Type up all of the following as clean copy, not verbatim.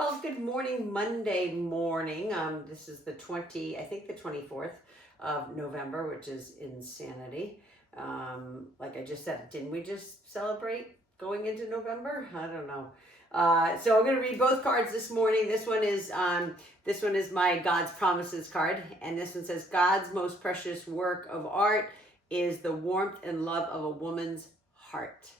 Well, good morning, Monday morning. This is the 24th of November, which is insanity. Like I just said, didn't we just celebrate going into November? I don't know. So I'm going to read both cards this morning. This one is my God's Promises card, and this one says, God's most precious work of art is the warmth and love of a woman's heart.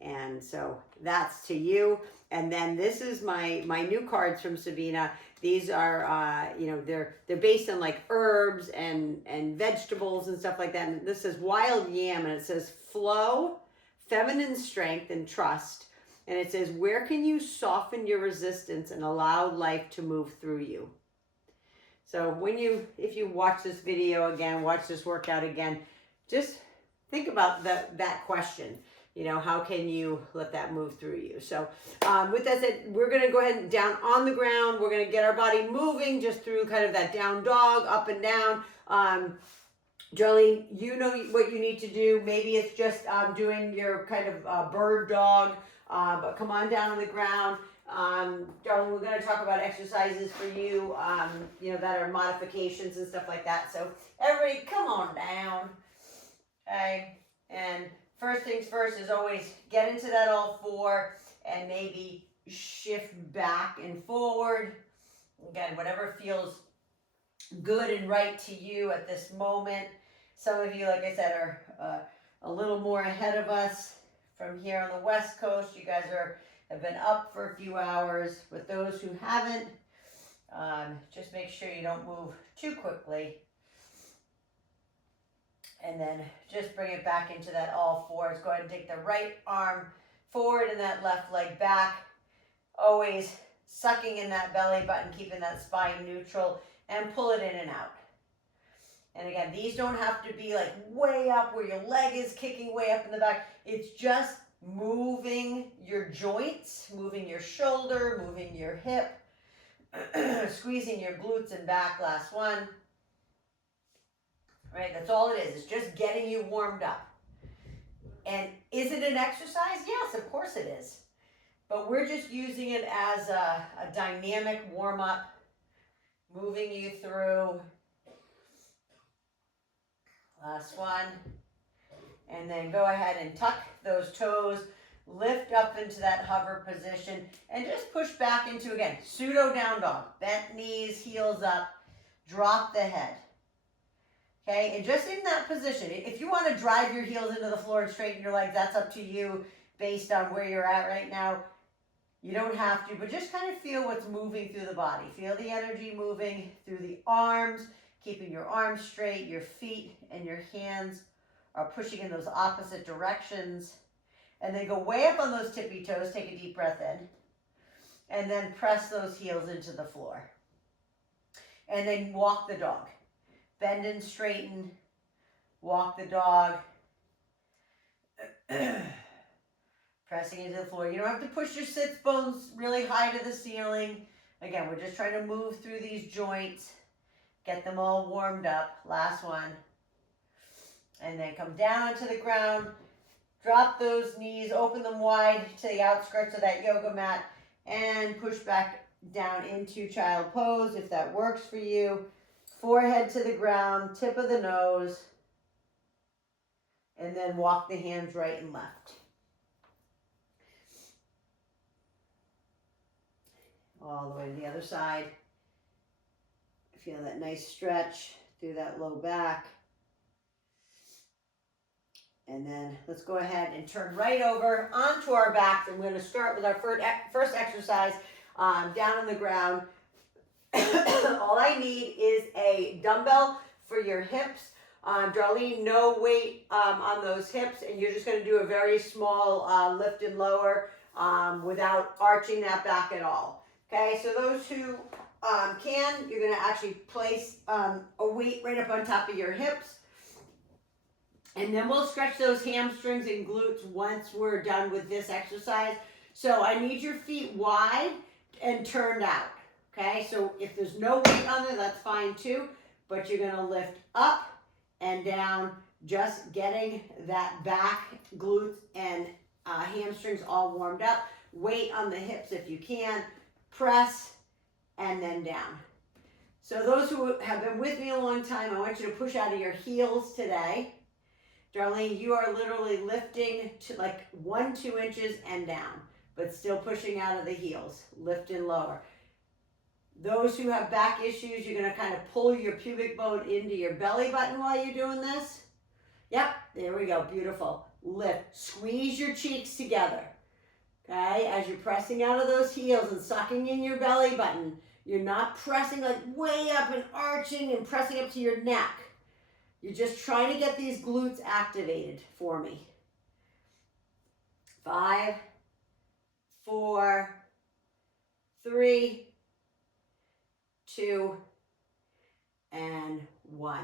And so that's to you. And then this is my new cards from Sabina. These are, they're based on like herbs and vegetables and stuff like that. And this says wild yam, and it says flow, feminine strength, and trust. And it says, where can you soften your resistance and allow life to move through you? So if you watch this video again, watch this workout again, just think about that question. How can you let that move through you? So with that said, we're going to go ahead and down on the ground. We're going to get our body moving just through kind of that down dog, up and down. Darlene, you know what you need to do. Maybe it's just doing your kind of bird dog, but come on down on the ground. Darlene, we're going to talk about exercises for you, that are modifications and stuff like that. So everybody come on down. Okay. And first things first is always get into that all four and maybe shift back and forward. Again, whatever feels good and right to you at this moment. Some of you, like I said, are a little more ahead of us from here on the West Coast. You guys have been up for a few hours. With those who haven't, just make sure you don't move too quickly. And then just bring it back into that all fours. Go ahead and take the right arm forward and that left leg back. Always sucking in that belly button, keeping that spine neutral, and pull it in and out. And again, these don't have to be like way up where your leg is kicking way up in the back. It's just moving your joints, moving your shoulder, moving your hip, squeezing your glutes and back. Last one. Right, that's all it is. It's just getting you warmed up. And is it an exercise? Yes, of course it is. But we're just using it as a dynamic warm-up, moving you through. Last one. And then go ahead and tuck those toes, lift up into that hover position, and just push back into, again, pseudo down dog. Bent knees, heels up, drop the head. Okay, and just in that position, if you want to drive your heels into the floor and straighten your legs, that's up to you based on where you're at right now. You don't have to, but just kind of feel what's moving through the body. Feel the energy moving through the arms, keeping your arms straight, your feet and your hands are pushing in those opposite directions. And then go way up on those tippy toes, take a deep breath in, and then press those heels into the floor. And then walk the dog. Bend and straighten, walk the dog, pressing into the floor. You don't have to push your sits bones really high to the ceiling. Again, we're just trying to move through these joints, get them all warmed up. Last one. And then come down onto the ground, drop those knees, open them wide to the outskirts of that yoga mat, and push back down into child pose if that works for you. Forehead to the ground, tip of the nose, and then walk the hands right and left. All the way to the other side. Feel that nice stretch through that low back. And then let's go ahead and turn right over onto our backs. I'm going to start with our first exercise down on the ground. All I need is a dumbbell for your hips. Darlene, no weight on those hips, and you're just going to do a very small lift and lower without arching that back at all. Okay, so those who can, you're going to actually place a weight right up on top of your hips. And then we'll stretch those hamstrings and glutes once we're done with this exercise. So I need your feet wide and turned out. Okay, so if there's no weight on there, that's fine too, but you're going to lift up and down, just getting that back, glutes, and hamstrings all warmed up. Weight on the hips if you can. press, and then down. So those who have been with me a long time, I want you to push out of your heels today. Darlene, you are literally lifting to like 1-2 inches and down, but still pushing out of the heels. Lift and lower. Those who have back issues, you're going to kind of pull your pubic bone into your belly button while you're doing this. Yep, there we go. Beautiful. Lift. Squeeze your cheeks together. Okay, as you're pressing out of those heels and sucking in your belly button, you're not pressing like way up and arching and pressing up to your neck. You're just trying to get these glutes activated for me. 5, 4, 3, 2, and 1.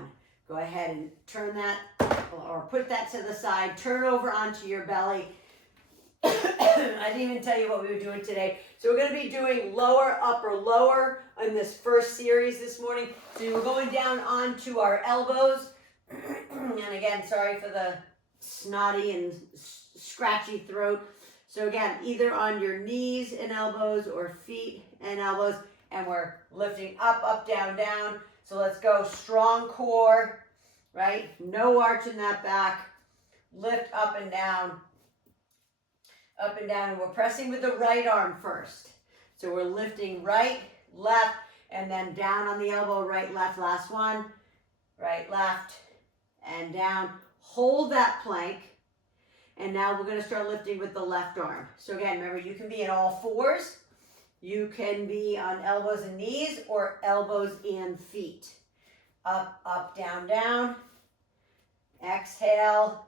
Go ahead and turn that or put that to the side. Turn it over onto your belly. I didn't even tell you what we were doing today. So we're going to be doing lower, upper, lower in this first series this morning. So we're going down onto our elbows. And again, sorry for the snotty and scratchy throat. So again, either on your knees and elbows or feet and elbows. And we're lifting up, up, down, down. So let's go strong core, right? No arch in that back. Lift up and down. Up and down, and we're pressing with the right arm first. So we're lifting right, left, and then down on the elbow, right, left, last one, right, left, and down. Hold that plank, and now we're gonna start lifting with the left arm. So again, remember, you can be in all fours, you can be on elbows and knees, or elbows and feet. Up, up, down, down. Exhale.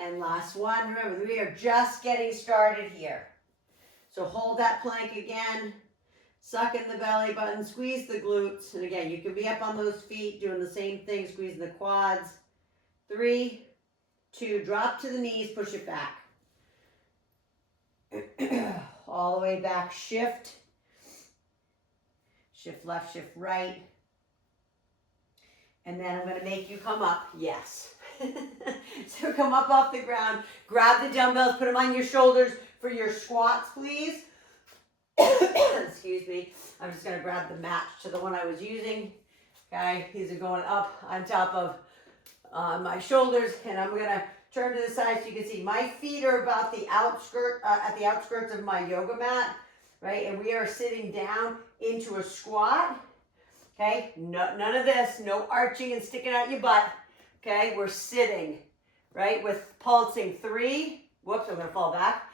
And last one. Remember, we are just getting started here. So hold that plank again. Suck in the belly button. Squeeze the glutes. And again, you can be up on those feet doing the same thing. Squeezing the quads. 3, 2. Drop to the knees. Push it back. All the way back. Shift. Shift left, shift right. And then I'm going to make you come up. Yes. So come up off the ground, grab the dumbbells, put them on your shoulders for your squats, please. Excuse me. I'm just going to grab the match to the one I was using. Okay, these are going up on top of my shoulders, and I'm going to turn to the side so you can see my feet are about the at the outskirts of my yoga mat, right? And we are sitting down into a squat. Okay, none of this, no arching and sticking out your butt. Okay, we're sitting, right, with pulsing. 3, whoops, I'm going to fall back.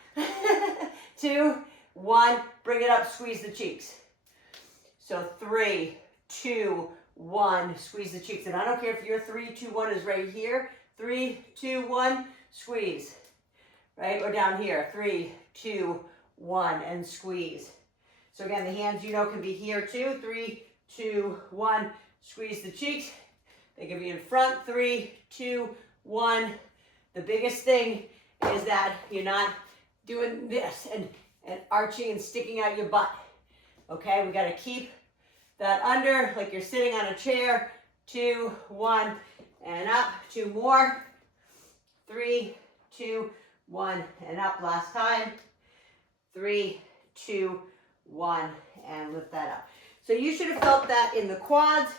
2, 1, bring it up, squeeze the cheeks. So 3, 2, 1, squeeze the cheeks. And I don't care if your 3, 2, 1 is right here. 3, 2, 1, squeeze, right, or down here. 3, 2, 1, and squeeze. So again, the hands, you know, can be here too. 3, 2, 1, squeeze the cheeks. They can be in front. 3, 2, 1. The biggest thing is that you're not doing this and arching and sticking out your butt. Okay, we got to keep that under like you're sitting on a chair. 2, 1, and up. 2 more. 3, 2, 1, and up. Last time. 3, 2, 1, and lift that up. So you should have felt that in the quads,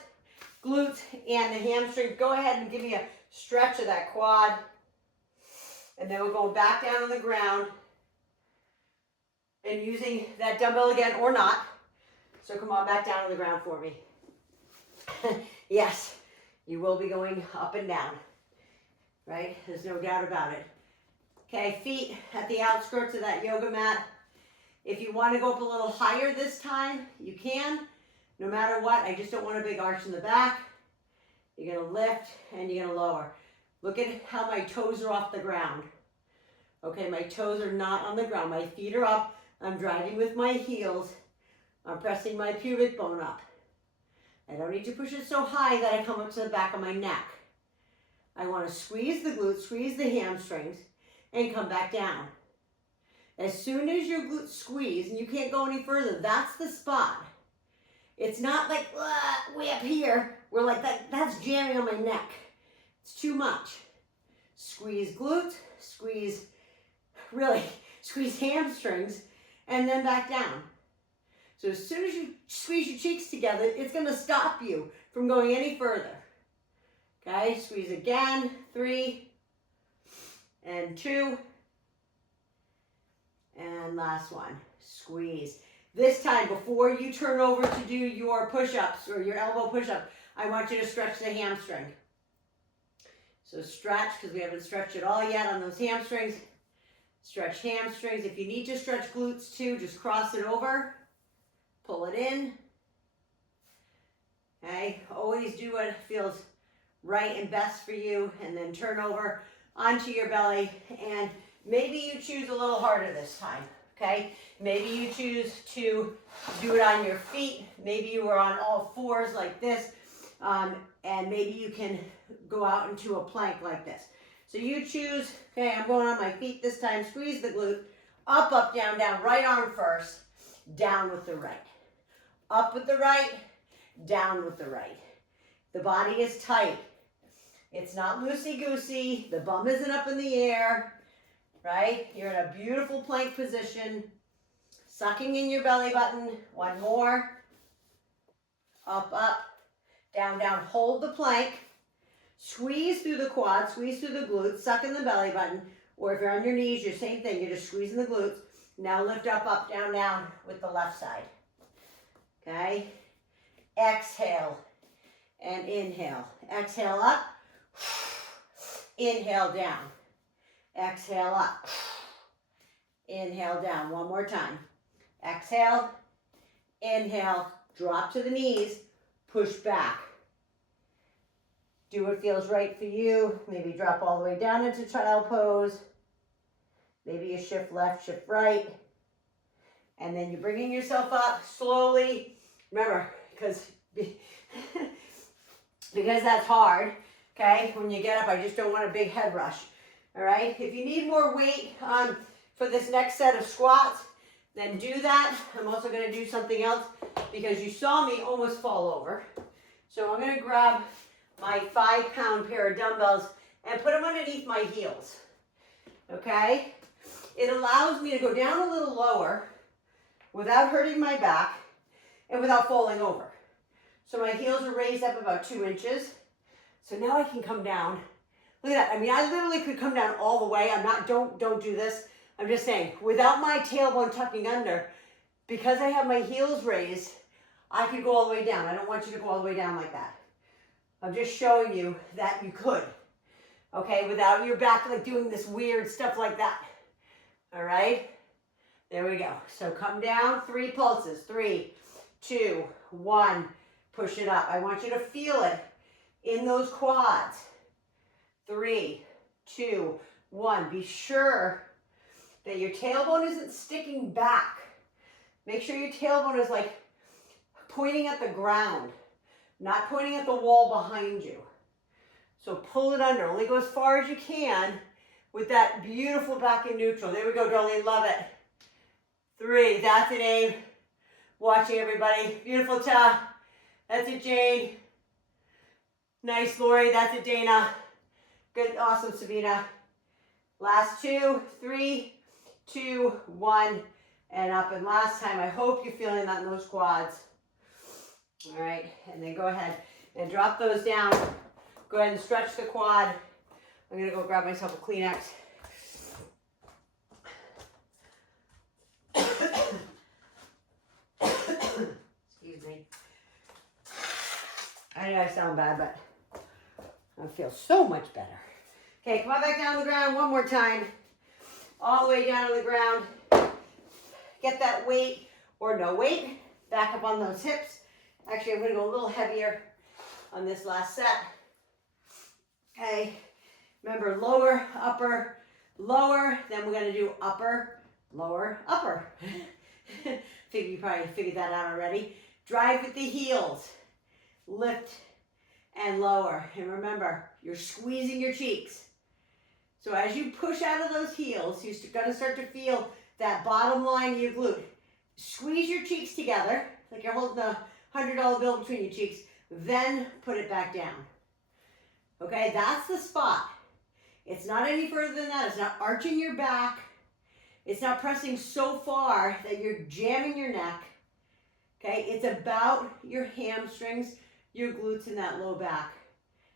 glutes, and the hamstrings. Go ahead and give me a stretch of that quad. And then we're going back down on the ground and using that dumbbell again or not. So come on back down on the ground for me. Yes, you will be going up and down, right? There's no doubt about it. Okay, feet at the outskirts of that yoga mat. If you want to go up a little higher this time, you can. No matter what, I just don't want a big arch in the back. You're going to lift and you're going to lower. Look at how my toes are off the ground. Okay, my toes are not on the ground. My feet are up. I'm driving with my heels. I'm pressing my pubic bone up. I don't need to push it so high that I come up to the back of my neck. I want to squeeze the glutes, squeeze the hamstrings, and come back down. As soon as your glutes squeeze and you can't go any further, that's the spot. It's not like way up here. We're like that's jamming on my neck. It's too much. Squeeze glutes, squeeze hamstrings, and then back down. So as soon as you squeeze your cheeks together, it's going to stop you from going any further. Okay, squeeze again, 3 and 2. And last one, squeeze. This time, before you turn over to do your push-ups or your elbow push-up, I want you to stretch the hamstring. So stretch, because we haven't stretched it all yet on those hamstrings. Stretch hamstrings. If you need to stretch glutes too, just cross it over. Pull it in. Okay, always do what feels right and best for you, and then turn over onto your belly, and maybe you choose a little harder this time, okay? Maybe you choose to do it on your feet. Maybe you are on all fours like this, and maybe you can go out into a plank like this. So you choose, okay, I'm going on my feet this time. Squeeze the glute, up, up, down, down, right arm first, down with the right. Up with the right, down with the right. The body is tight. It's not loosey-goosey. The bum isn't up in the air, right? You're in a beautiful plank position. Sucking in your belly button. One more. Up, up, down, down. Hold the plank. Squeeze through the quads, squeeze through the glutes, suck in the belly button. Or if you're on your knees, you're same thing. You're just squeezing the glutes. Now lift up, up, down, down with the left side. Okay? Exhale and inhale. Exhale up. Inhale down. Exhale up. Inhale down. One more time. Exhale. Inhale. Drop to the knees. Push back. Do what feels right for you. Maybe drop all the way down into child pose. Maybe you shift left, shift right. And then you're bringing yourself up slowly. Remember, because that's hard. Okay, when you get up, I just don't want a big head rush. All right, if you need more weight for this next set of squats, then do that. I'm also going to do something else because you saw me almost fall over. So I'm going to grab my 5-pound pair of dumbbells and put them underneath my heels. Okay, it allows me to go down a little lower without hurting my back and without falling over. So my heels are raised up about 2 inches. So now I can come down. Look at that. I mean, I literally could come down all the way. I'm not, don't do this. I'm just saying, without my tailbone tucking under, because I have my heels raised, I could go all the way down. I don't want you to go all the way down like that. I'm just showing you that you could. Okay, without your back like doing this weird stuff like that. All right, there we go. So come down, 3 pulses. 3, 2, 1. Push it up. I want you to feel it in those quads. 3, 2, 1. Be sure that your tailbone isn't sticking back. Make sure your tailbone is like pointing at the ground, not pointing at the wall behind you. So pull it under. Only go as far as you can with that beautiful back in neutral. There we go, Darlene. Love it. 3. That's it, Abe. Watching everybody. Beautiful, Ta. That's it, Jane. Nice, Lori. That's it, Dana. Good, awesome, Sabina. Last 2, 3, 2, 1, and up. And last time, I hope you're feeling that in those quads. All right, and then go ahead and drop those down. Go ahead and stretch the quad. I'm gonna go grab myself a Kleenex. Excuse me. I know I sound bad, but I feel so much better. Okay, come on back down to the ground one more time. All the way down to the ground. Get that weight or no weight back up on those hips. Actually, I'm going to go a little heavier on this last set. Okay, remember lower, upper, lower. Then we're going to do upper, lower, upper. You probably figured that out already. Drive with the heels. Lift and lower. And remember, you're squeezing your cheeks. So as you push out of those heels, you're going to start to feel that bottom line of your glute. Squeeze your cheeks together, like you're holding a $100 bill between your cheeks, then put it back down. Okay, that's the spot. It's not any further than that. It's not arching your back. It's not pressing so far that you're jamming your neck. Okay, it's about your hamstrings, your glutes, and that low back.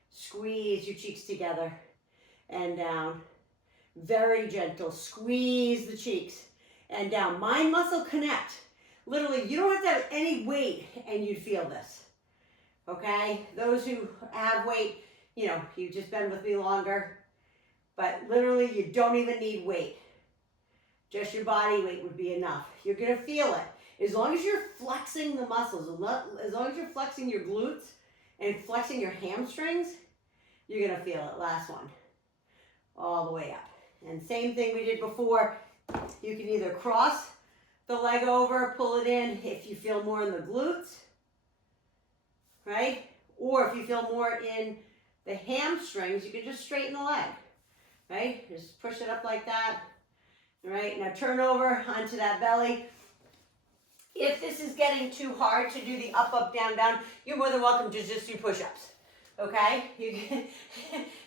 Squeeze your cheeks together and down. Very gentle. Squeeze the cheeks and down. Mind muscle connect. Literally, you don't have to have any weight and you'd feel this. Okay? Those who have weight, you know, you've just been with me longer. But literally, you don't even need weight. Just your body weight would be enough. You're going to feel it. As long as you're flexing the muscles, as long as you're flexing your glutes and flexing your hamstrings, you're going to feel it. Last one. All the way up. And same thing we did before. You can either cross the leg over, pull it in if you feel more in the glutes, right? Or if you feel more in the hamstrings, you can just straighten the leg, right? Just push it up like that, all right? Now turn over onto that belly. If this is getting too hard to do the up, up, down, down, you're more than welcome to just do push-ups, okay?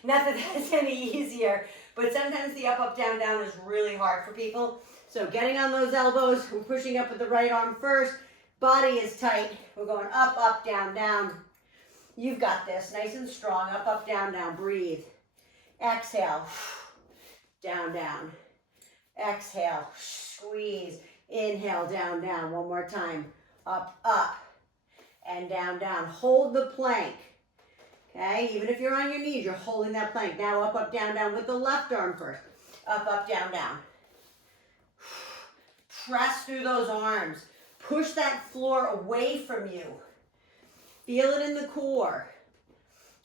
Not that that's any easier, but sometimes the up, up, down, down is really hard for people. So getting on those elbows, we're pushing up with the right arm first. Body is tight. We're going up, up, down, down. You've got this, nice and strong. Up, up, down, down. Breathe. Exhale. Down, down. Exhale. Squeeze. Inhale, down, down. One more time. Up, up, and down, down. Hold the plank. Okay, even if you're on your knees, you're holding that plank. Now up, up, down, down with the left arm first. Up, up, down, down. Press through those arms. Push that floor away from you. Feel it in the core,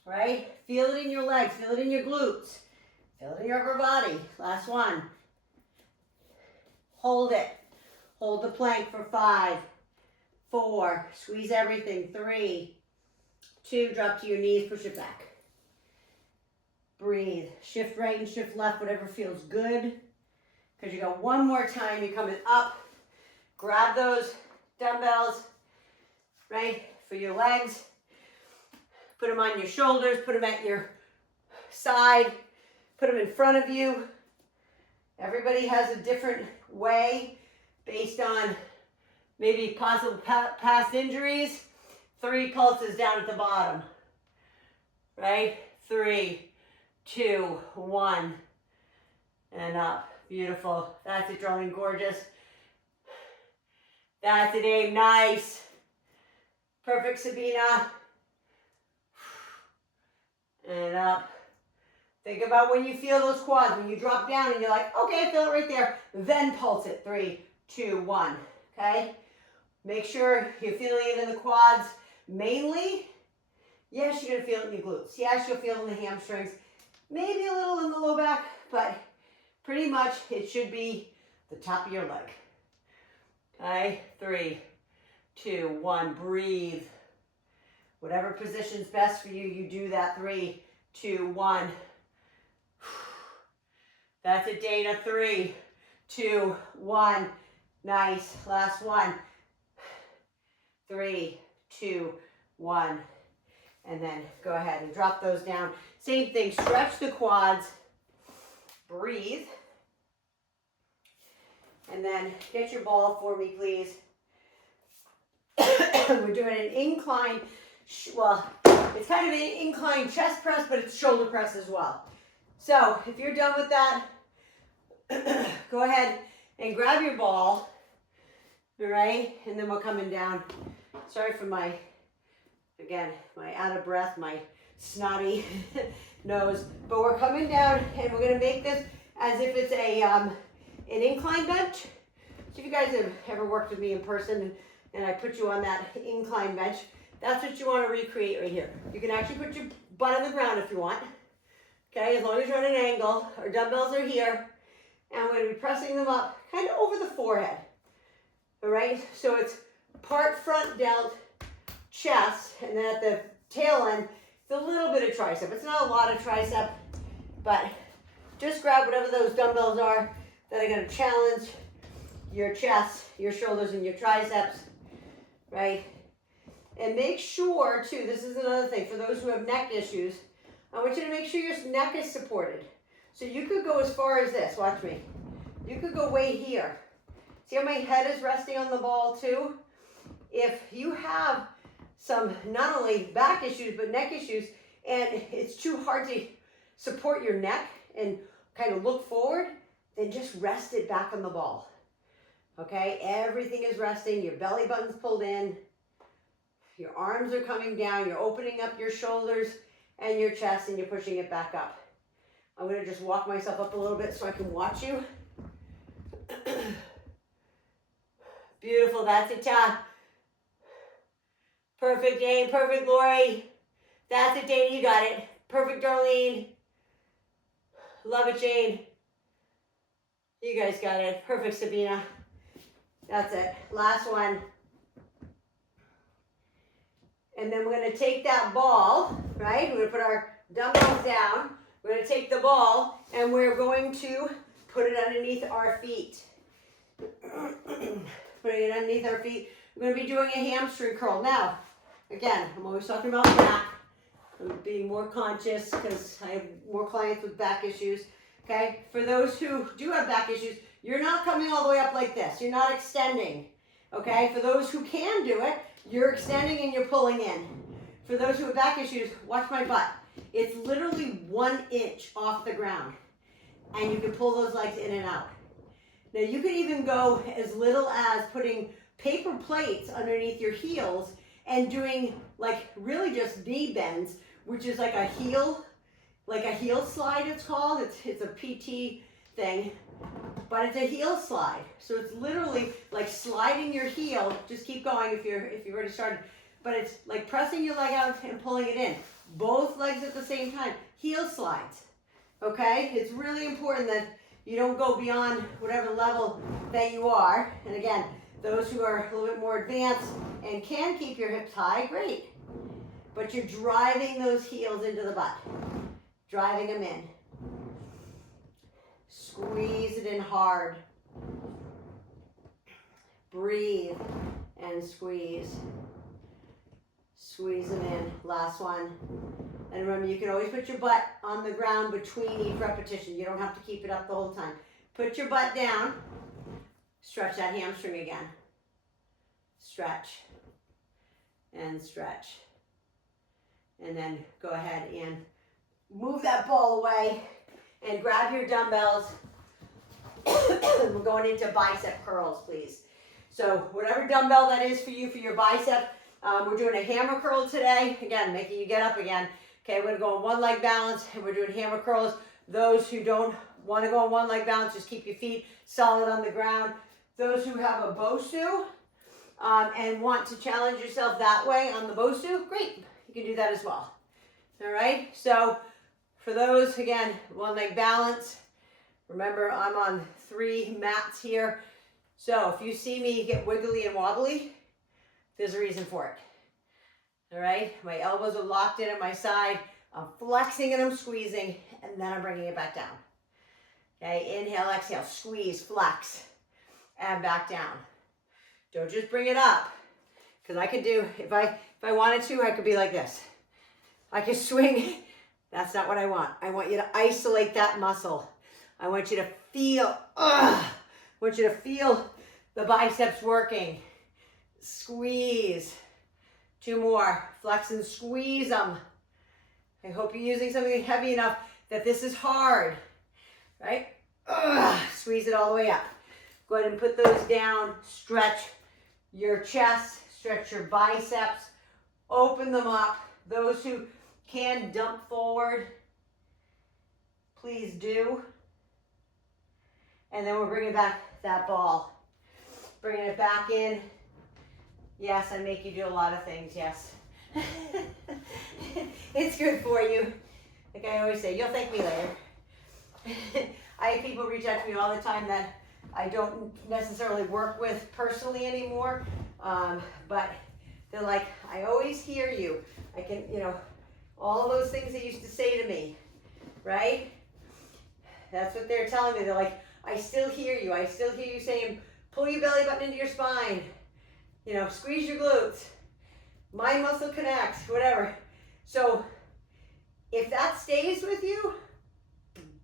right? Feel it in your legs. Feel it in your glutes. Feel it in your upper body. Last one. Hold it. Hold the plank for 5, 4. Squeeze everything. 3, 2. Drop to your knees. Push it back. Breathe. Shift right and shift left, whatever feels good. Because you go one more time, you're coming up. Grab those dumbbells, right, for your legs. Put them on your shoulders, put them at your side, put them in front of you. Everybody has a different way based on maybe possible past injuries. 3 pulses down at the bottom, right? 3, 2, 1, and up. Beautiful. That's it, darling. Gorgeous. That's it, Abe. Nice. Perfect, Sabina. And up. Think about when you feel those quads. When you drop down and you're like, okay, I feel it right there. Then pulse it. 3, 2, 1. Okay? Make sure you're feeling it in the quads. Mainly, yes, you're going to feel it in your glutes. Yes, you'll feel it in the hamstrings. Maybe a little in the low back, but pretty much it should be the top of your leg. Okay, 3, 2, 1, breathe. Whatever position's best for you, you do that. 3, 2, 1. That's it, Dana. 3, 2, 1. Nice. Last one. 3, 2, 1. And then go ahead and drop those down. Same thing, stretch the quads. Breathe. And then get your ball for me, please. We're doing an incline, well, it's kind of an incline chest press, but it's shoulder press as well. So if you're done with that, go ahead and grab your ball, all right? And then we're coming down. Sorry for my, again, my out of breath, my snotty nose. But we're coming down and we're gonna make this as if it's a an incline bench. So if you guys have ever worked with me in person and I put you on that incline bench, that's what you want to recreate right here. You can actually put your butt on the ground if you want. Okay, as long as you're at an angle. Our dumbbells are here. And we're going to be pressing them up kind of over the forehead. All right, so it's part front delt, chest, and then at the tail end, it's a little bit of tricep. It's not a lot of tricep, but just grab whatever those dumbbells are that are going to challenge your chest, your shoulders, and your triceps, right? And make sure, too, this is another thing, for those who have neck issues, I want you to make sure your neck is supported. So you could go as far as this, watch me. You could go way here. See how my head is resting on the ball, too? if you have some not only back issues but neck issues, and it's too hard to support your neck and kind of look forward, then just rest it back on the ball. Okay, everything is resting, your belly button's pulled in, your arms are coming down, you're opening up your shoulders and your chest, and you're pushing it back up. I'm gonna just walk myself up a little bit so I can watch you. Beautiful, that's it, Ta. Perfect, Jane, perfect, Lori. That's it, Dana, you got it. Perfect, Darlene. Love it, Jane. You guys got it. Perfect, Sabina. That's it. Last one. And then we're going to take that ball, right? We're going to put our dumbbells down. We're going to take the ball and we're going to put it underneath our feet. Putting it underneath our feet. We're going to be doing a hamstring curl. Now, again, I'm always talking about back. I'm being more conscious because I have more clients with back issues. Okay, for those who do have back issues, you're not coming all the way up like this. You're not extending. Okay, for those who can do it, you're extending and you're pulling in. For those who have back issues, watch my butt. It's literally 1 inch off the ground. And you can pull those legs in and out. Now you can even go as little as putting paper plates underneath your heels and doing like really just knee bends, which is like a heel slide it's called. It's a PT thing, but it's a heel slide. So it's literally like sliding your heel. Just keep going if you've already started. But it's like pressing your leg out and pulling it in. Both legs at the same time. Heel slides. Okay? It's really important that you don't go beyond whatever level that you are. And again, those who are a little bit more advanced and can keep your hips high, great. But you're driving those heels into the butt. Driving them in. Squeeze it in hard. Breathe and squeeze. Squeeze them in. Last one. And remember, you can always put your butt on the ground between each repetition. You don't have to keep it up the whole time. Put your butt down. Stretch that hamstring again. Stretch. And stretch. And then go ahead and move that ball away and grab your dumbbells. We're going into bicep curls, please. So whatever dumbbell that is for you for your bicep, we're doing a hammer curl today. Again, making you get up again. Okay, we're going to go on one leg balance and we're doing hammer curls. Those who don't want to go on one leg balance, just keep your feet solid on the ground. Those who have a Bosu and want to challenge yourself that way on the Bosu, great. You can do that as well. All right, so for those, again, one leg balance. Remember, I'm on 3 mats here. So if you see me get wiggly and wobbly, there's a reason for it. All right, my elbows are locked in at my side. I'm flexing and I'm squeezing, and then I'm bringing it back down. Okay, inhale, exhale, squeeze, flex, and back down. Don't just bring it up, because I could do, if I wanted to, I could be like this. I could swing. That's not what I want. I want you to isolate that muscle. I want you to feel, I want you to feel the biceps working. Squeeze. 2 more. Flex and squeeze them. I hope you're using something heavy enough that this is hard, right? Squeeze it all the way up. Go ahead and put those down. Stretch your chest, stretch your biceps, open them up. Those who can dump forward, please do. And then we're bringing back that ball. Bringing it back in. Yes, I make you do a lot of things, yes. It's good for you. Like I always say, you'll thank me later. I have people reach out to me all the time that I don't necessarily work with personally anymore, but they're like, I always hear you. I can, all of those things they used to say to me, right? That's what they're telling me. They're like, I still hear you. I still hear you saying, pull your belly button into your spine. Squeeze your glutes. Mind muscle connect, whatever. So if that stays with you,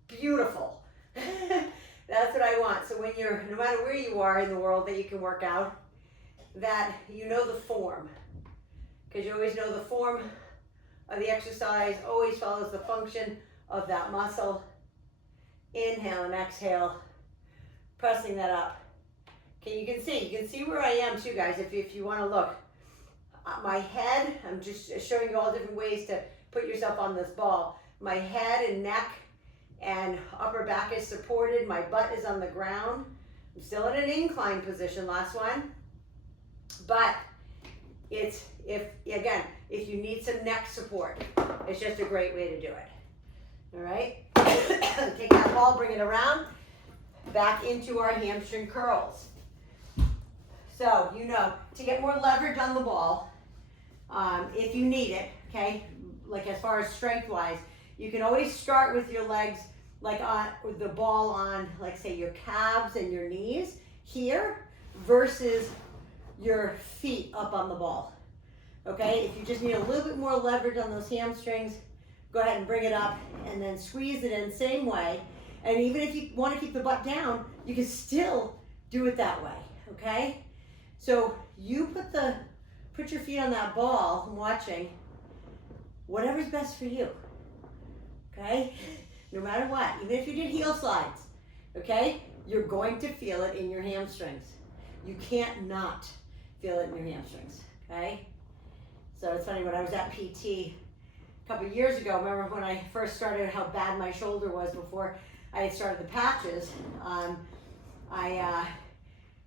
beautiful. That's what I want. So when you're, no matter where you are in the world that you can work out, that you know the form, because you always know the form of the exercise always follows the function of that muscle. Inhale and exhale, pressing that up. Okay, you can see where I am too, guys, if you want to look. My head, I'm just showing you all different ways to put yourself on this ball. My head and neck and upper back is supported. My butt is on the ground. I'm still in an incline position, last one. But it's, if you need some neck support, it's just a great way to do it. All right? Take that ball, bring it around, back into our hamstring curls. So, to get more leverage on the ball, if you need it, okay, like as far as strength-wise, you can always start with your legs, like with the ball on, like say your calves and your knees here, versus your feet up on the ball. Okay, if you just need a little bit more leverage on those hamstrings, go ahead and bring it up and then squeeze it in same way. And even if you want to keep the butt down, you can still do it that way, okay? So you put your feet on that ball, I'm watching, whatever's best for you, okay? No matter what, even if you did heel slides, okay? You're going to feel it in your hamstrings. You can't not feel it in your hamstrings, okay? So it's funny, when I was at PT a couple of years ago, remember when I first started, how bad my shoulder was before I had started the patches. I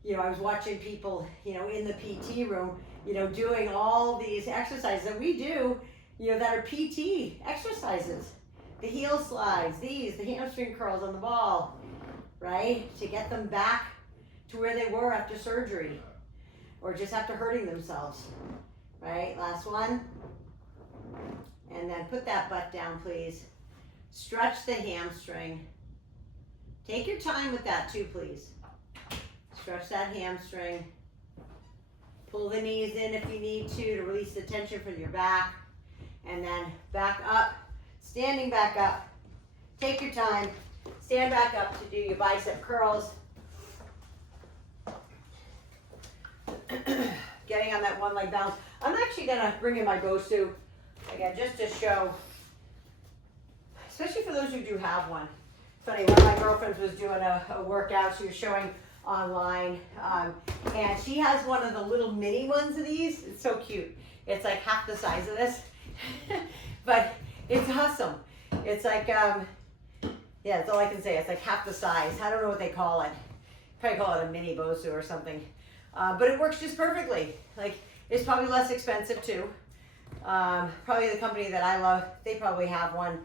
was watching people, in the PT room, doing all these exercises that we do, that are PT exercises. The heel slides, the hamstring curls on the ball, right? To get them back to where they were after surgery or just after hurting themselves, right? Last one. And then put that butt down, please. Stretch the hamstring. Take your time with that too, please. Stretch that hamstring. Pull the knees in if you need to release the tension from your back. And then back up, standing back up. Take your time. Stand back up to do your bicep curls. Getting on that one leg balance. I'm actually gonna bring in my Bosu again, just to show, especially for those who do have one. Funny, one of my girlfriends was doing a workout she was showing online, and she has one of the little mini ones of these. It's so cute. It's like half the size of this, but it's awesome. It's like, yeah, that's all I can say. It's like half the size. I don't know what they call it. Probably call it a mini Bosu or something. But it works just perfectly. Like, it's probably less expensive too. Probably the company that I love, they probably have one,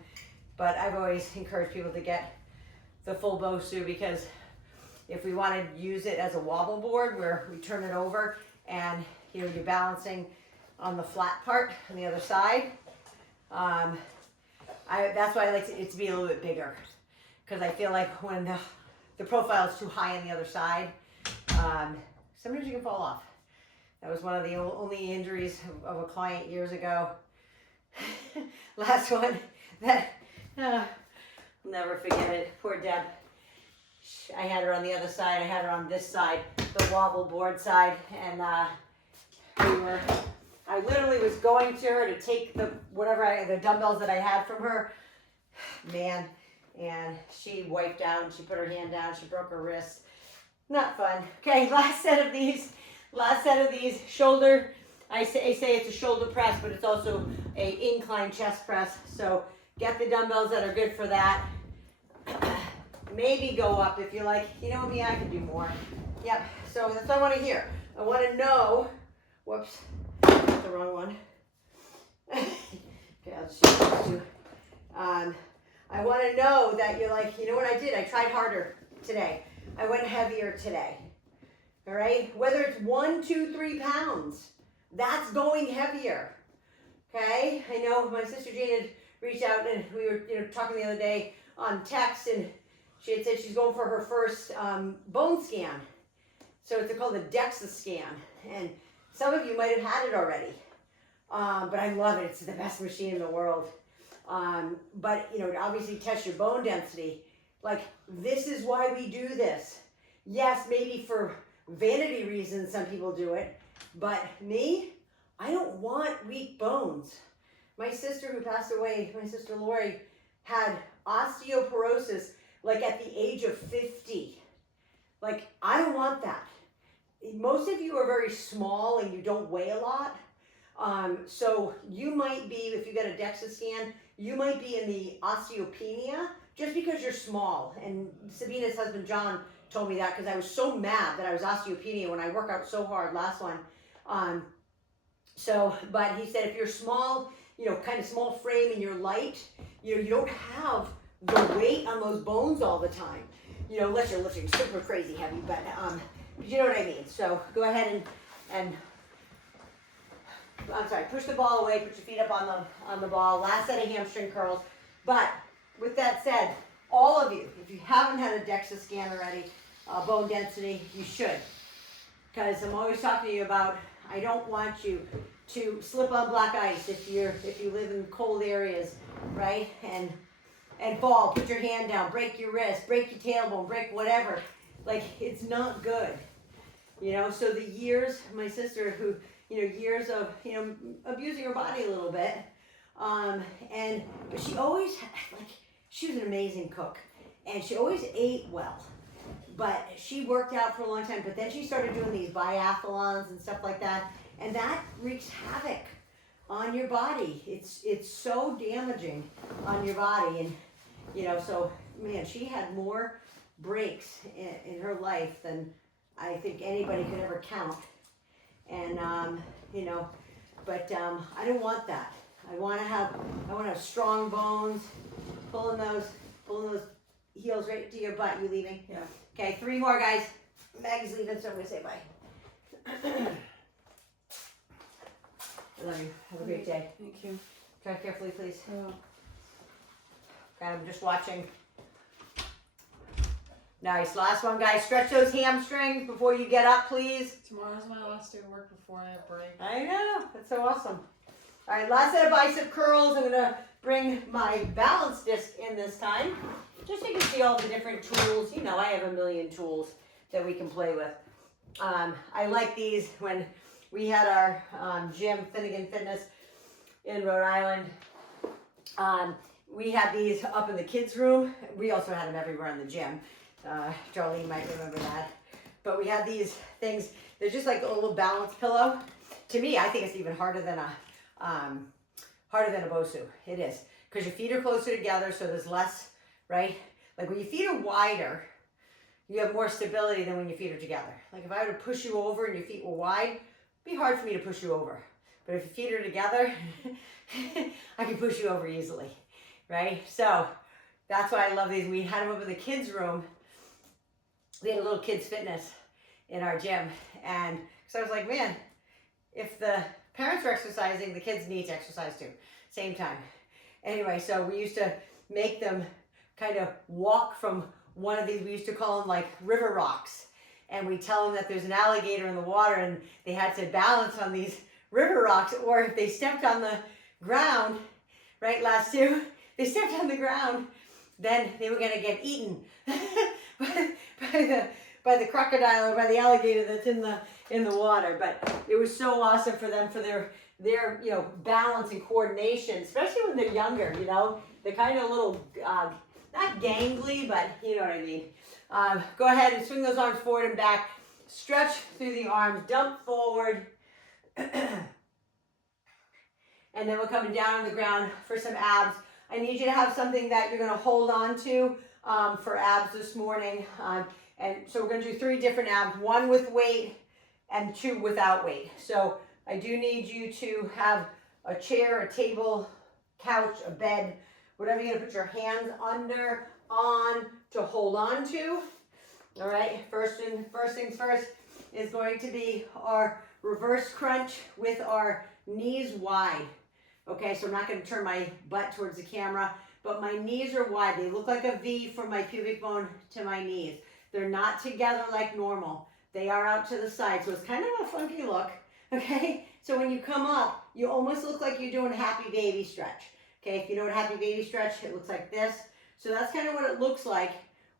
but I've always encouraged people to get the full Bosu, because if we want to use it as a wobble board where we turn it over and you're balancing on the flat part on the other side, that's why I like it to be a little bit bigger, because I feel like when the profile is too high on the other side, sometimes you can fall off. That was one of the only injuries of a client years ago. Last one, that, I'll never forget it. Poor Deb. I had her on the other side. I had her on this side, the wobble board side, and I literally was going to her to take the dumbbells that I had from her, man, and she wiped out, and she put her hand down, she broke her wrist. Not fun. Okay, last set of these, shoulder, I say it's a shoulder press, but it's also a incline chest press. So get the dumbbells that are good for that. Maybe go up if you're like, maybe I can do more. Yep, so that's what I want to hear. I want to know, whoops, that's the wrong one. Okay, I'll just use those two. I want to know that you're like, you know what I did? I tried harder today. I went heavier today. All right, whether it's 1, 2, 3 pounds, that's going heavier. Okay, I know my sister Jane had reached out, and we were talking the other day on text, and she had said she's going for her first bone scan. So it's called a DEXA scan, and some of you might have had it already, but I love it. It's the best machine in the world. But to obviously test your bone density. Like, this is why we do this. Yes, maybe for vanity reasons some people do it, But me, I don't want weak bones. My sister who passed away, my sister Lori, had osteoporosis like at the age of 50. Like, I don't want that. Most of you are very small and you don't weigh a lot. So you might be, if you get a DEXA scan, you might be in the osteopenia just because you're small. And Sabina's husband, John, told me that because I was so mad that I was osteopenia when I work out so hard last one. But he said if you're small, you know, kind of small frame and you're light, you know, you don't have the weight on those bones all the time. You know, unless you're lifting super crazy heavy, but you know what I mean. So go ahead and I'm sorry, push the ball away, put your feet up on the ball. Last set of hamstring curls. But with that said, all of you, if you haven't had a DEXA scan already, bone density, you should. Because I'm always talking to you about, I don't want you to slip on black ice if you live in cold areas, right? And fall, put your hand down, break your wrist, break your tailbone, break whatever. Like, it's not good. You know, so the years, my sister who, you know, years of, you know, abusing her body a little bit. But she always, like, she was an amazing cook. And she always ate well. But she worked out for a long time. But then she started doing these biathlons and stuff like that. And that wreaks havoc on your body. It's so damaging on your body. And, you know, so, man, she had more breaks in her life than I think anybody could ever count. And, you know, but I don't want that. I want to have strong bones, pulling those heels right to your butt. You leaving? Yeah. Okay, 3 more, guys. Maggie's leaving, so I'm going to say bye. I love you. Have a great day. Thank you. Drive carefully, please. Oh. Okay, I'm just watching. Nice. Last one, guys. Stretch those hamstrings before you get up, please. Tomorrow's my last day of work before I break. I know. That's so awesome. All right, last set of bicep curls. I'm going to bring my balance disc in this time. Just so you can see all the different tools. You know, I have a million tools that we can play with. I like these when we had our gym, Finnegan Fitness, in Rhode Island. We had these up in the kids' room. We also had them everywhere in the gym. Darlene might remember that. But we had these things. They're just like a little balance pillow. To me, I think it's even harder than a Bosu. It is. Because your feet are closer together, so there's less, right? Like when your feet are wider, you have more stability than when your feet are together. Like if I were to push you over and your feet were wide, it'd be hard for me to push you over. But if your feet are together, I can push you over easily, right? So that's why I love these. We had them up in the kids' room. We had a little kids' fitness in our gym. And so I was like, man, if the parents are exercising, the kids need to exercise too. Same time. Anyway, so we used to make them kind of walk from one of these, we used to call them like river rocks. And we tell them that there's an alligator in the water and they had to balance on these river rocks. Or if they stepped on the ground, right, last two, they stepped on the ground, then they were going to get eaten by the crocodile or by the alligator that's in the water. But it was so awesome for them, for their you know, balance and coordination, especially when they're younger. You know, they're kind of a little not gangly, but you know what I mean. Go ahead and swing those arms forward and back. Stretch through the arms, dump forward. And then we're coming down on the ground for some abs. I need you to have something that you're going to hold on to for abs this morning. And so we're going to do 3 different abs, 1 with weight and 2 without weight. So I do need you to have a chair, a table, couch, a bed, whatever you're going to put your hands under, on, to hold on to. All right, first things first is going to be our reverse crunch with our knees wide. Okay, so I'm not going to turn my butt towards the camera, but my knees are wide. They look like a V from my pubic bone to my knees. They're not together like normal. They are out to the side, so it's kind of a funky look, okay? So when you come up, you almost look like you're doing a happy baby stretch. Okay, if you know what a happy baby stretch, it looks like this. So that's kind of what it looks like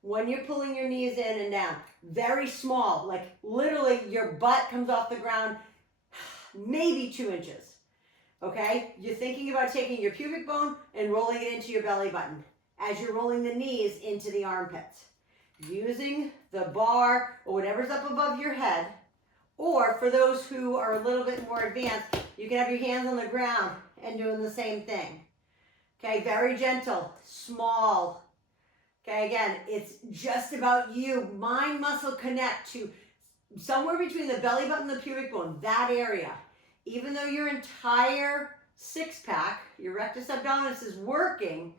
when you're pulling your knees in and down. Very small, like literally your butt comes off the ground maybe 2 inches. Okay? You're thinking about taking your pubic bone and rolling it into your belly button as you're rolling the knees into the armpits. Using the bar or whatever's up above your head, or for those who are a little bit more advanced, you can have your hands on the ground and doing the same thing. Okay, very gentle, small. Okay, again, it's just about you. Mind muscle connect to somewhere between the belly button and the pubic bone, that area. Even though your entire six pack, your rectus abdominis is working,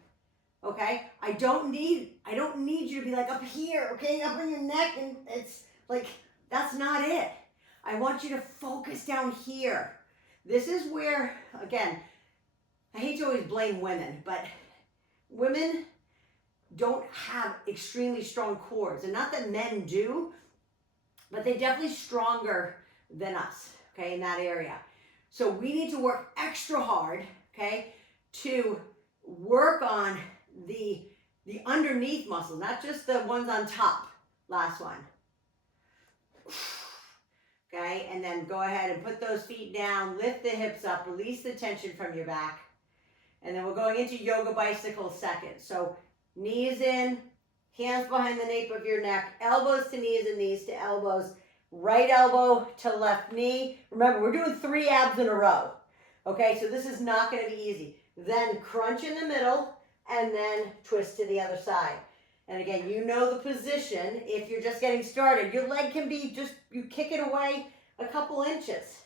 okay, I don't need you to be like up here, okay, up in your neck, and it's like, that's not it. I want you to focus down here. This is where, again, I hate to always blame women, but women don't have extremely strong cores. And not that men do, but they're definitely stronger than us, okay, in that area. So we need to work extra hard, okay, to work on the underneath muscles, not just the ones on top. Last one. Okay, and then go ahead and put those feet down, lift the hips up, release the tension from your back. And then we're going into yoga bicycle second. So knees in, hands behind the nape of your neck, elbows to knees and knees to elbows, right elbow to left knee. Remember, we're doing 3 abs in a row. Okay, so this is not going to be easy. Then crunch in the middle and then twist to the other side. And again, you know the position. If you're just getting started, your leg can be just, you kick it away a couple inches.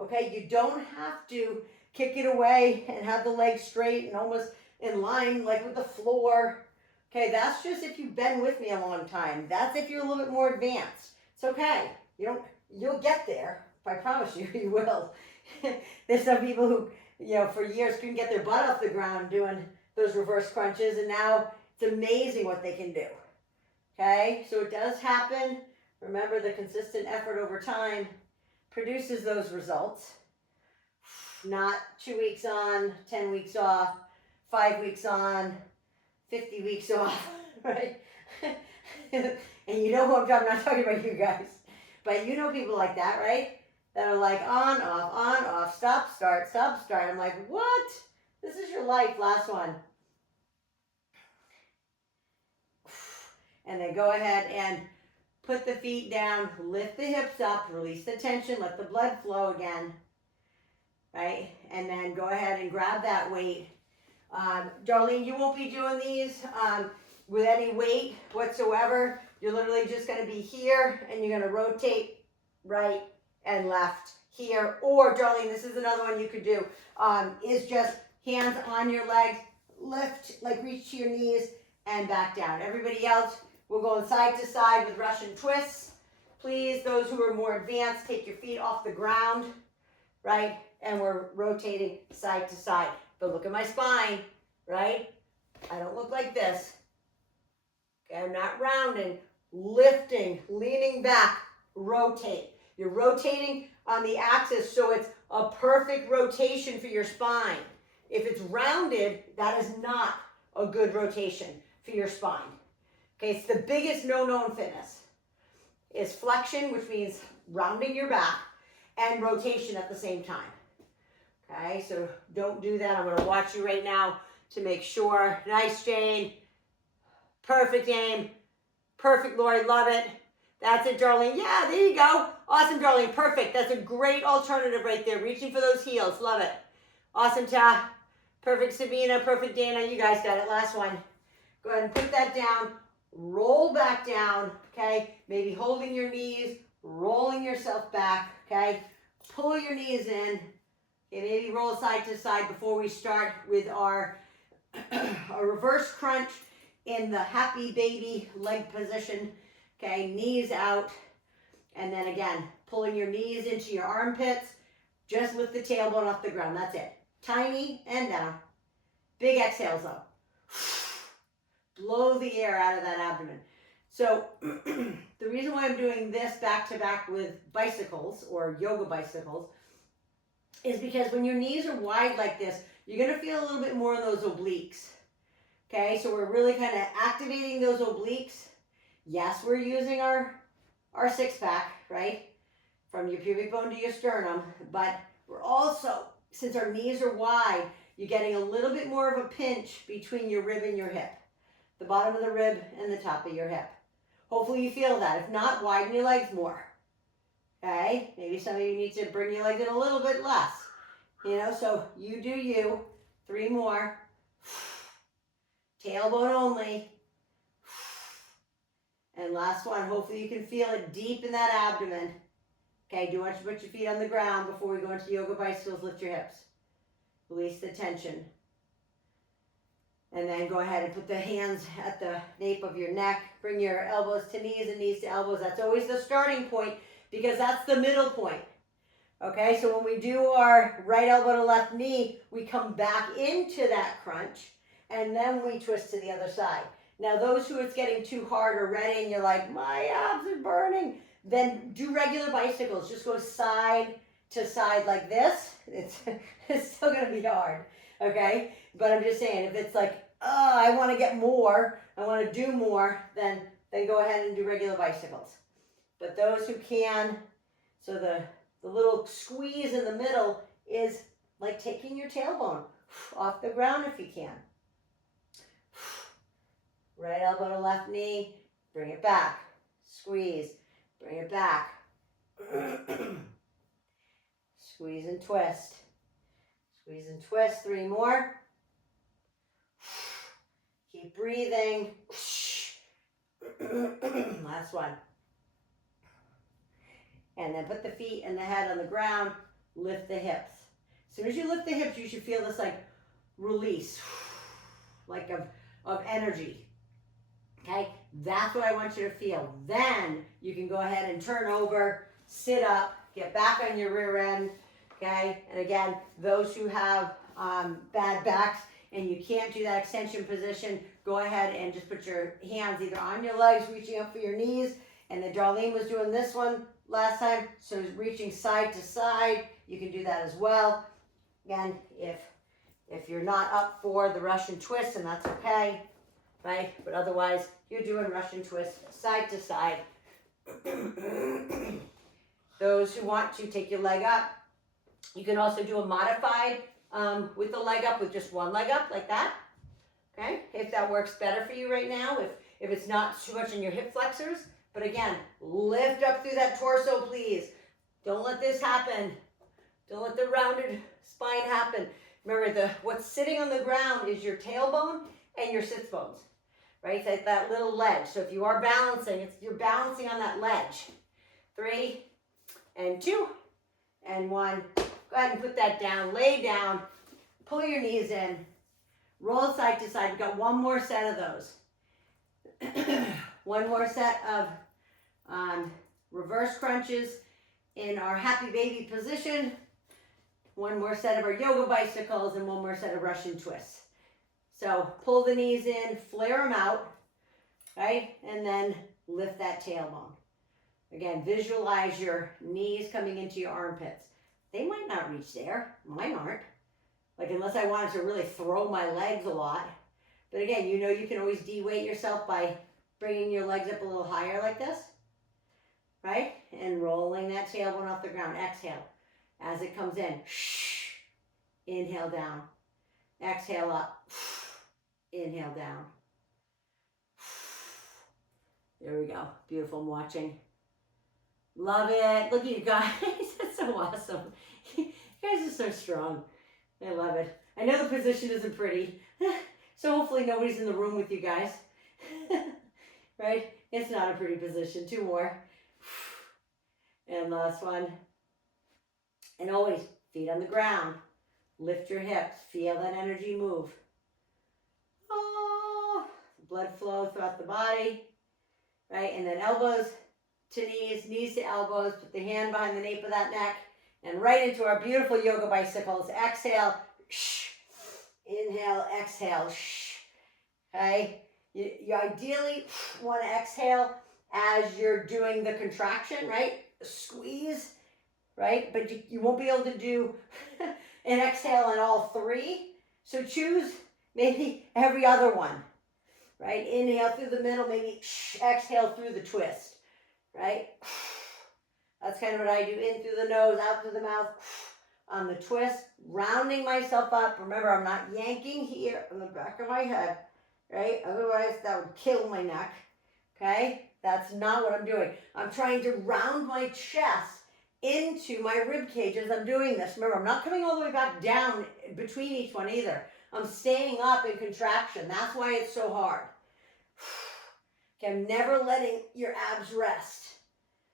Okay, you don't have to kick it away and have the leg straight and almost in line like with the floor. Okay, that's just if you've been with me a long time. That's if you're a little bit more advanced. It's okay. You'll get there. I promise you, you will. There's some people who, for years couldn't get their butt off the ground doing those reverse crunches, and now it's amazing what they can do. Okay, so it does happen. Remember, the consistent effort over time produces those results. Not 2 weeks on, 10 weeks off, 5 weeks on, 50 weeks off, right? And you know who I'm not talking about you guys, but you know people like that, right? That are like on, off, stop, start. I'm like, what? This is your life. Last one. And then go ahead and put the feet down, lift the hips up, release the tension, let the blood flow again, right? And then go ahead and grab that weight. Darlene, you won't be doing these with any weight whatsoever. You're literally just going to be here, and you're going to rotate right and left here. Or, Darlene, this is another one you could do, is just hands on your legs, lift, like reach to your knees, and back down. Everybody else, we're going side to side with Russian twists. Please, those who are more advanced, take your feet off the ground, right? And we're rotating side to side. But look at my spine, right? I don't look like this. Okay, I'm not rounding, lifting, leaning back, rotate. You're rotating on the axis, so it's a perfect rotation for your spine. If it's rounded, that is not a good rotation for your spine. Okay, it's the biggest no-no in fitness. Is flexion, which means rounding your back, and rotation at the same time. Okay, so don't do that. I'm going to watch you right now to make sure. Nice, Jane. Perfect aim. Perfect, Lori. Love it. That's it, Darlene. Yeah, there you go. Awesome, Darlene. Perfect. That's a great alternative right there. Reaching for those heels. Love it. Awesome, Ta. Perfect, Sabina. Perfect, Dana. You guys got it. Last one. Go ahead and put that down. Roll back down, okay? Maybe holding your knees, rolling yourself back, okay? Pull your knees in. Okay, maybe roll side to side before we start with our a reverse crunch in the happy baby leg position. Okay, knees out. And then again, pulling your knees into your armpits, just with the tailbone off the ground. That's it. Tiny and down. Big exhales though. Blow the air out of that abdomen. So the reason why I'm doing this back to back with bicycles or yoga bicycles is because when your knees are wide like this, you're going to feel a little bit more in those obliques. Okay, so we're really kind of activating those obliques. Yes, we're using our six pack, right? from your pubic bone to your sternum, but we're also, since our knees are wide, you're getting a little bit more of a pinch between your rib and your hip, the bottom of the rib and the top of your hip. Hopefully you feel that. If not, widen your legs more. Okay? Maybe some of you need to bring your legs in a little bit less. So you do you. 3 more. Tailbone only. And last one. Hopefully you can feel it deep in that abdomen. Okay, do want you to put your feet on the ground before we go into yoga bicycles. Lift your hips. Release the tension. And then go ahead and put the hands at the nape of your neck. Bring your elbows to knees and knees to elbows. That's always the starting point because that's the middle point. Okay, so when we do our right elbow to left knee, we come back into that crunch and then we twist to the other side. Now those who it's getting too hard already and you're like, my abs are burning, then do regular bicycles. Just go side to side like this. It's still going to be hard, okay? But I'm just saying, if it's like, oh, I want to get more, I want to do more, then go ahead and do regular bicycles. But those who can, so the little squeeze in the middle is like taking your tailbone off the ground if you can. Right elbow to left knee, bring it back. Squeeze, bring it back. Squeeze and twist. Squeeze and twist. 3 more. Keep breathing. Last one. And then put the feet and the head on the ground. Lift the hips. As soon as you lift the hips, you should feel this like release, like of energy. Okay, that's what I want you to feel. Then you can go ahead and turn over, sit up, get back on your rear end. Okay, and again, those who have bad backs and you can't do that extension position, go ahead and just put your hands either on your legs, reaching up for your knees. And then Darlene was doing this one last time, so reaching side to side. You can do that as well. Again, if you're not up for the Russian twist, and that's okay, right? But otherwise, you're doing Russian twist side to side. Those who want to take your leg up, you can also do a modified with the leg up, with just one leg up like that. Okay, if that works better for you right now, if it's not too much in your hip flexors. But again, lift up through that torso, please. Don't let this happen. Don't let the rounded spine happen. Remember, what's sitting on the ground is your tailbone and your sits bones, right? It's like that little ledge. So if you are balancing, you're balancing on that ledge. 3 and 2 and 1. Go ahead and put that down. Lay down. Pull your knees in. Roll side to side. We've got one more set of those. One more set of reverse crunches in our happy baby position. One more set of our yoga bicycles and one more set of Russian twists. So pull the knees in, flare them out, right? And then lift that tailbone. Again, visualize your knees coming into your armpits. They might not reach there. Mine aren't. Like, unless I wanted to really throw my legs a lot. But again, you can always de-weight yourself by bringing your legs up a little higher like this, right? And rolling that tailbone off the ground. Exhale. As it comes in, inhale down. Exhale up. Inhale down. There we go. Beautiful. I'm watching. Love it. Look at you guys. That's so awesome. You guys are so strong. I love it. I know the position isn't pretty, so hopefully nobody's in the room with you guys. Right? It's not a pretty position. 2 more. And last one. And always feet on the ground. Lift your hips. Feel that energy move. Oh, blood flow throughout the body. Right? And then elbows to knees, knees to elbows. Put the hand behind the nape of that neck. And right into our beautiful yoga bicycles. Exhale. Inhale. Exhale. Okay? You ideally want to exhale as you're doing the contraction, right? Squeeze, right? But you won't be able to do an exhale in all 3. So choose maybe every other one, right? Inhale through the middle, maybe exhale through the twist, right? That's That's kind of what I do, in through the nose, out through the mouth. On the twist, rounding myself up. Remember, I'm not yanking here on the back of my head, right? Otherwise, that would kill my neck, okay? That's not what I'm doing. I'm trying to round my chest into my rib cage as I'm doing this. Remember, I'm not coming all the way back down between each one either. I'm staying up in contraction. That's why it's so hard. Okay, I'm never letting your abs rest.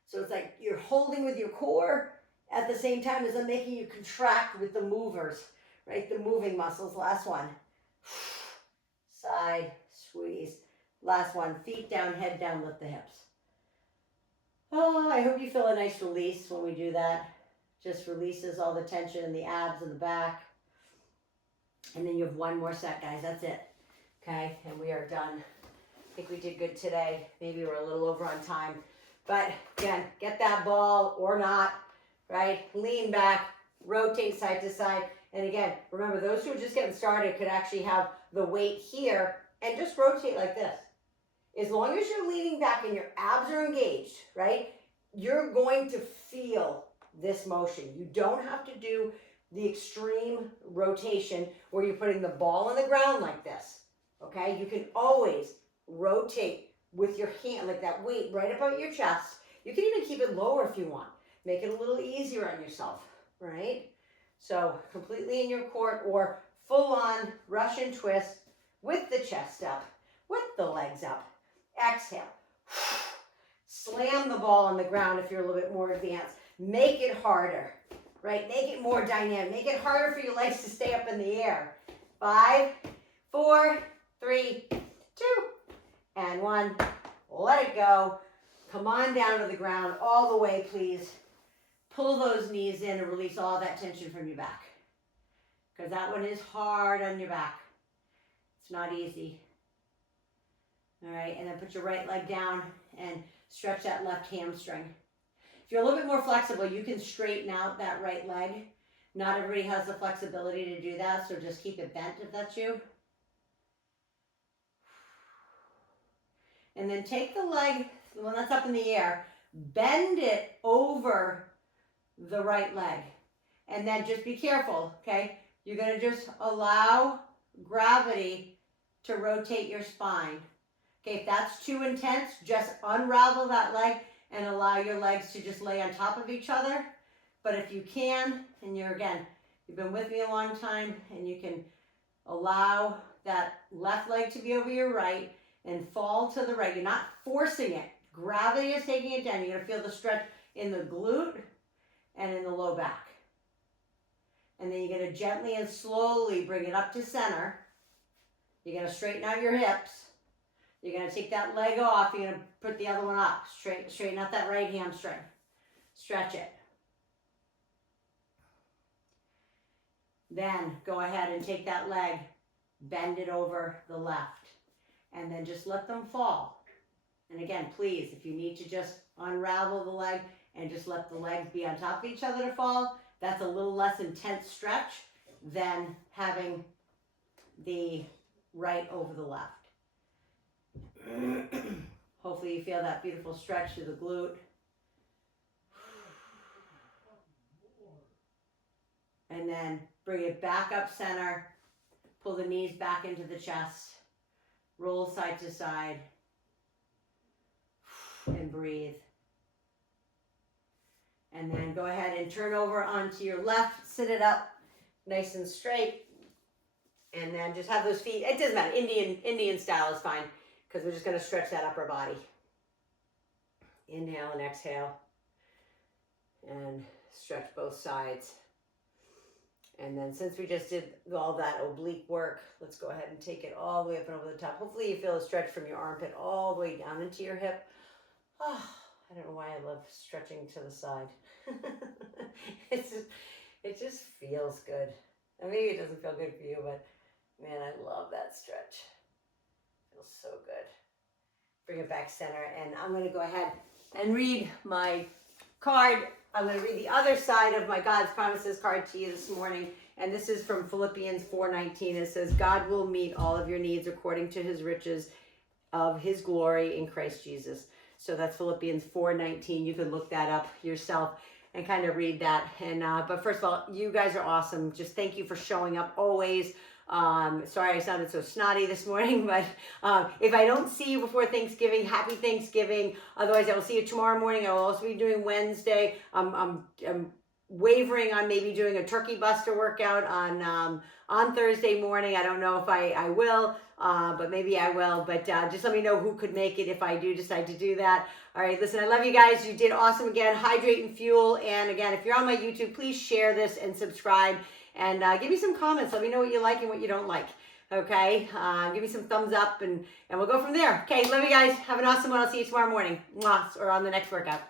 So it's like you're holding with your core at the same time as I'm making you contract with the movers, right? The moving muscles. Last one. Side, squeeze. Last one. Feet down, head down, lift the hips. Oh, I hope you feel a nice release when we do that. Just releases all the tension in the abs and the back. And then you have one more set, guys. That's it. Okay, and we are done. I think we did good today. Maybe we're a little over on time. But again, get that ball or not, right? Lean back, rotate side to side. And again, remember, those who are just getting started could actually have the weight here and just rotate like this. As long as you're leaning back and your abs are engaged, right? You're going to feel this motion. You don't have to do the extreme rotation where you're putting the ball on the ground like this, okay? You can always rotate with your hand, like that weight right above your chest. You can even keep it lower if you want. Make it a little easier on yourself, right? So completely in your court or full on Russian twist with the chest up, with the legs up. Exhale. Slam the ball on the ground if you're a little bit more advanced. Make it harder, right? Make it more dynamic. Make it harder for your legs to stay up in the air. 5, 4, 3, 2, and 1. Let it go. Come on down to the ground all the way, please. Pull those knees in and release all that tension from your back. Because that one is hard on your back. It's not easy. All right, and then put your right leg down and stretch that left hamstring. If you're a little bit more flexible, you can straighten out that right leg. Not everybody has the flexibility to do that, so just keep it bent if that's you. And then take the leg, the one that's up in the air, bend it over the right leg. And then just be careful, okay? You're gonna just allow gravity to rotate your spine. Okay, if that's too intense, just unravel that leg and allow your legs to just lay on top of each other. But if you can, and you've been with me a long time, and you can allow that left leg to be over your right and fall to the right. You're not forcing it. Gravity is taking it down. You're gonna feel the stretch in the glute and in the low back. And then you're gonna gently and slowly bring it up to center. You're gonna straighten out your hips. You're going to take that leg off. You're going to put the other one up. Straighten out that right hamstring. Stretch it. Then go ahead and take that leg, bend it over the left, and then just let them fall. And again, please, if you need to just unravel the leg and just let the legs be on top of each other to fall, that's a little less intense stretch than having the right over the left. Hopefully you feel that beautiful stretch through the glute. And then bring it back up center. Pull the knees back into the chest. Roll side to side. And breathe. And then go ahead and turn over onto your left. Sit it up nice and straight. And then just have those feet. It doesn't matter. Indian style is fine. Because we're just going to stretch that upper body. Inhale and exhale. And stretch both sides. And then since we just did all that oblique work, let's go ahead and take it all the way up and over the top. Hopefully you feel a stretch from your armpit all the way down into your hip. Oh, I don't know why I love stretching to the side. It just feels good. And maybe it doesn't feel good for you, but man, I love that stretch. Feels so good. Bring it back center, and I'm going to go ahead and read my card. I'm going to read the other side of my God's Promises card to you this morning, and this is from Philippians 4:19. It says, God will meet all of your needs according to his riches of his glory in Christ Jesus. So that's Philippians 4:19. You can look that up yourself and kind of read that. And but first of all, you guys are awesome. Just thank you for showing up always. Sorry I sounded so snotty this morning, but if I don't see you before Thanksgiving, happy Thanksgiving. Otherwise, I will see you tomorrow morning. I will also be doing Wednesday. I'm wavering on maybe doing a turkey buster workout on Thursday morning. I don't know if I will, but maybe I will. But just let me know who could make it if I do decide to do that. All right, listen, I love you guys. You did awesome again. Hydrate and fuel. And again, if you're on my YouTube, please share this and subscribe. And give me some comments. Let me know what you like and what you don't like. Okay? Give me some thumbs up and we'll go from there. Okay, love you guys. Have an awesome one. I'll see you tomorrow morning. Mwah, or on the next workout.